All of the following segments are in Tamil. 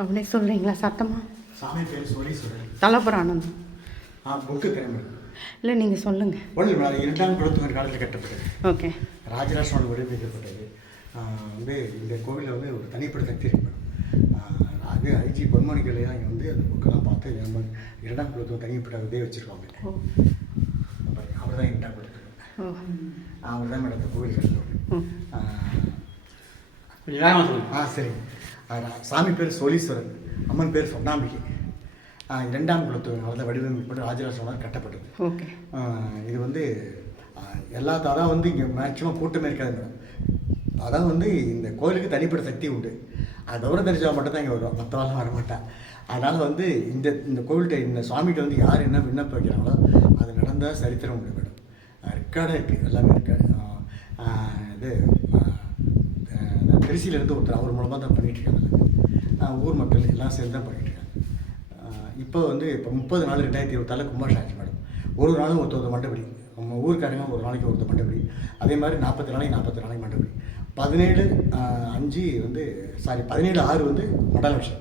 அப்படியே சொல்கிறீங்களா சத்தமா? சாமி பேர் சோழீஸ்வரர். தலபுராணம் புக்கு கிளம்பு இல்லை, நீங்கள் சொல்லுங்கள். ஒன்று இரண்டாம் குலத்தொகர் காலத்தில் கட்டப்பட்டது. ஓகே. ராஜராஜ சோழன் வடிவமைக்கப்பட்டது. வந்து இந்த கோவிலில் வந்து ஒரு தனிப்பட்ட சக்தி இருக்கு. அது ஐஜி பொன்மணிகளை தான் இங்கே வந்து அந்த புக்கெல்லாம் பார்த்து நம்ம இரண்டாம் குலத்தொகர் தனிப்பட்ட இதே வச்சுருக்காங்க. அவர் தான் இரண்டாம் குலத்தொகர். அவர் தான் மேடம் இந்த கோவில் கட்டணும். சரி. சாமி பேர் சோழீஸ்வரன், அம்மன் பேர் சொன்னாம்பிகை. இரண்டாம் குலத்தொகர் காலத்தில் வடிவமைக்கப்பட்டு ராஜராஜ சோழன் கட்டப்பட்டது. ஓகே. இது வந்து அதான் வந்து இங்கே மேக்சிமம் கூட்டமே இருக்காது மேடம். அதான் வந்து இந்த கோயிலுக்கு தனிப்பட்ட சக்தி உண்டு. அது விவரம் தெரிஞ்சவங்க மட்டும் தான் இங்கே வருவோம், மற்றவெல்லாம் வரமாட்டேன். அதனால் வந்து இந்த கோவில்கிட்ட இந்த சுவாமிகிட்ட வந்து யார் என்ன விண்ணப்பம் வைக்கிறாங்களோ அது நடந்தால் சரித்திரம் உண்டு மேடம். ரெக்கார்டாக இருக்குது, எல்லாமே இருக்காது. இது திருச்சியிலேருந்து ஒருத்தர் அவர் மூலமாக தான் பண்ணிகிட்ருக்காங்க. ஊர் மக்கள் எல்லாம் சேர்ந்து தான் பண்ணிகிட்ருக்காங்க. இப்போ 30 நாள் 2026 கும்பாஷம் ஆச்சு மேடம். ஒரு நாளும் ஒருத்தர் மண்டபடி, நம்ம ஊருக்காரங்க ஒரு நாளைக்கு ஒருத்தர் மண்டபடி, அதே மாதிரி 40 நாளைக்கு மண்டபடி, 17/6 வந்து மடாலட்சம்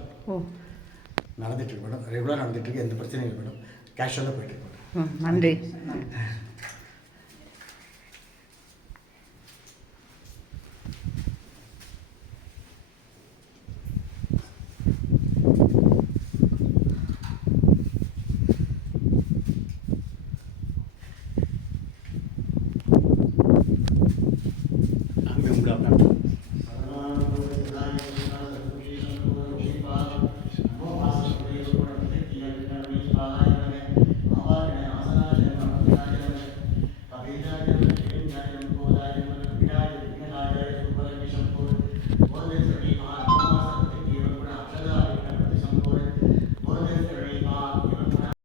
நடந்துட்டுருக்கு மேடம். ரெகுலராக நடந்துட்டுருக்கு, எந்த பிரச்சனையும் இல்லை மேடம். கேஷுவலாக போயிட்டுருக்கு மேடம். நன்றி.